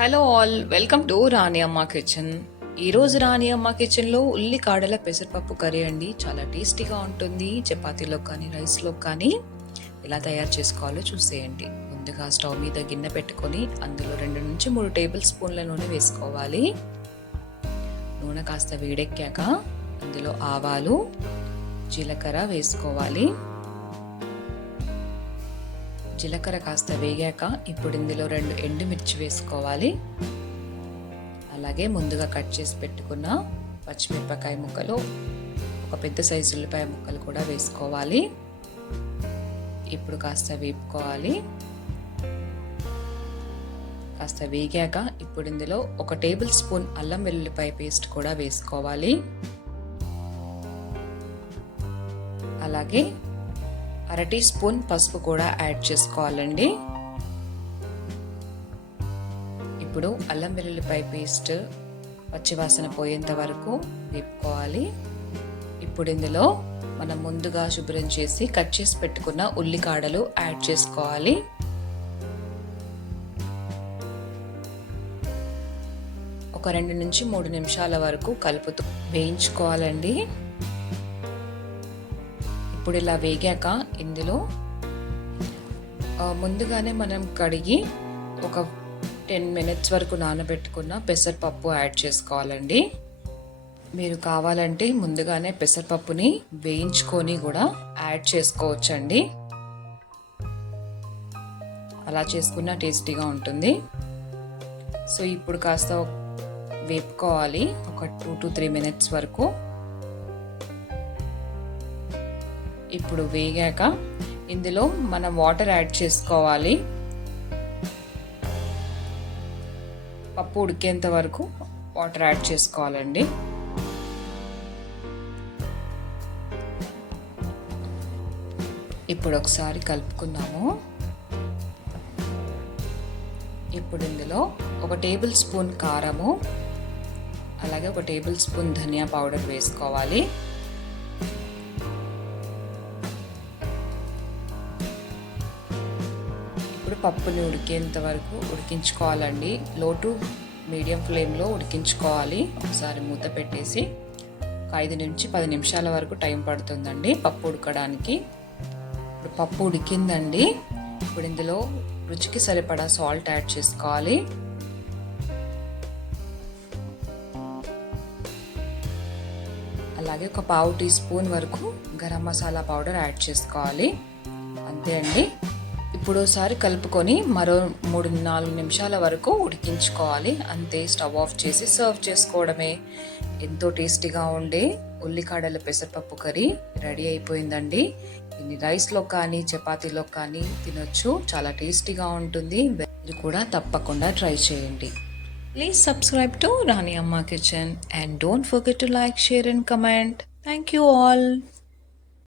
Hello all, welcome to రాణి అమ్మ kitchen. ఈరోజు రాణి అమ్మ కిచెన్లో ఉల్లి కాడల పెసరపప్పు కర్రీ అండి. చాలా టేస్టీగా ఉంటుంది. చపాతీలో కానీ రైస్లో కానీ ఎలా తయారు చేసుకోవాలో చూసేయండి. ముందుగా స్టవ్ మీద గిన్నె పెట్టుకొని అందులో 2 నుంచి 3 టేబుల్ స్పూన్ల నూనె వేసుకోవాలి. నూనె కాస్త వేడెక్కాక అందులో ఆవాలు, జీలకర్ర వేసుకోవాలి. జీలకర్ర కాస్త వేగాక ఇప్పుడు ఇందులో 2 ఎండుమిర్చి వేసుకోవాలి. అలాగే ముందుగా కట్ చేసి పెట్టుకున్న పచ్చిమిరపకాయ ముక్కలు, ఒక పెద్ద సైజు ఉల్లిపాయ ముక్కలు కూడా వేసుకోవాలి. ఇప్పుడు కాస్త వేపుకోవాలి. కాస్త వేగాక ఇప్పుడు ఇందులో 1 టేబుల్ స్పూన్ అల్లం వెల్లుల్లిపాయ పేస్ట్ కూడా వేసుకోవాలి. అలాగే 1/2 టీ స్పూన్ పసుపు కూడా యాడ్ చేసుకోవాలండి. ఇప్పుడు అల్లం వెల్లుల్లిపాయ పేస్ట్ పచ్చివాసన పోయేంత వరకు వేపుకోవాలి. ఇప్పుడు ఇందులో మనం ముందుగా శుభ్రం చేసి కట్ చేసి పెట్టుకున్న ఉల్లికాడలు యాడ్ చేసుకోవాలి. ఒక 2 నుంచి 3 నిమిషాల వరకు కలుపుతూ వేయించుకోవాలండి. ఇప్పుడు ఇలా వేగాక ఇందులో ముందుగానే మనం కడిగి ఒక 10 మినిట్స్ వరకు నానబెట్టుకున్న పెసరపప్పు యాడ్ చేసుకోవాలండి. మీరు కావాలంటే ముందుగానే పెసరపప్పుని వేయించుకొని కూడా యాడ్ చేసుకోవచ్చండి. అలా చేసుకున్న టేస్టీగా ఉంటుంది. సో ఇప్పుడు కాస్త వేపుకోవాలి ఒక 2 to 3 మినిట్స్ వరకు. ఇప్పుడు వేగాక ఇందులో మనం వాటర్ యాడ్ చేసుకోవాలి. పప్పు ఉడికేంత వరకు వాటర్ యాడ్ చేసుకోవాలండి. ఇప్పుడు ఒకసారి కలుపుకుందాము. ఇప్పుడు ఇందులో 1 టేబుల్ స్పూన్ కారము, అలాగే 1 టేబుల్ స్పూన్ ధనియా పౌడర్ వేసుకోవాలి. ఇప్పుడు పప్పుని ఉడికేంత వరకు ఉడికించుకోవాలండి. లో టు మీడియం ఫ్లేమ్లో ఉడికించుకోవాలి. ఒకసారి మూత పెట్టేసి 5 నుంచి 10 నిమిషాల వరకు టైం పడుతుందండి పప్పు ఉడకడానికి. ఇప్పుడు పప్పు ఉడికిందండి. ఇప్పుడు ఇందులో రుచికి సరిపడా సాల్ట్ యాడ్ చేసుకోవాలి. అలాగే ఒక 1/2 టీ స్పూన్ వరకు గరం మసాలా పౌడర్ యాడ్ చేసుకోవాలి. అంతే అండి. ఇప్పుడు ఒకసారి కలుపుకొని మరో 3-4 నిమిషాల వరకు ఉడికించుకోవాలి. అంతే, స్టవ్ ఆఫ్ చేసి సర్వ్ చేసుకోవడమే. ఎంతో టేస్టీగా ఉండే ఉల్లికాడల పెసరపప్పు కర్రీ రెడీ అయిపోయిందండి. ఇది రైస్లో కానీ చపాతీలో కానీ తినొచ్చు. చాలా టేస్టీగా ఉంటుంది. మీరు కూడా తప్పకుండా ట్రై చేయండి. ప్లీజ్ సబ్స్క్రైబ్ టు రాణి అమ్మ kitchen and don't forget to like, share and comment. Thank you all.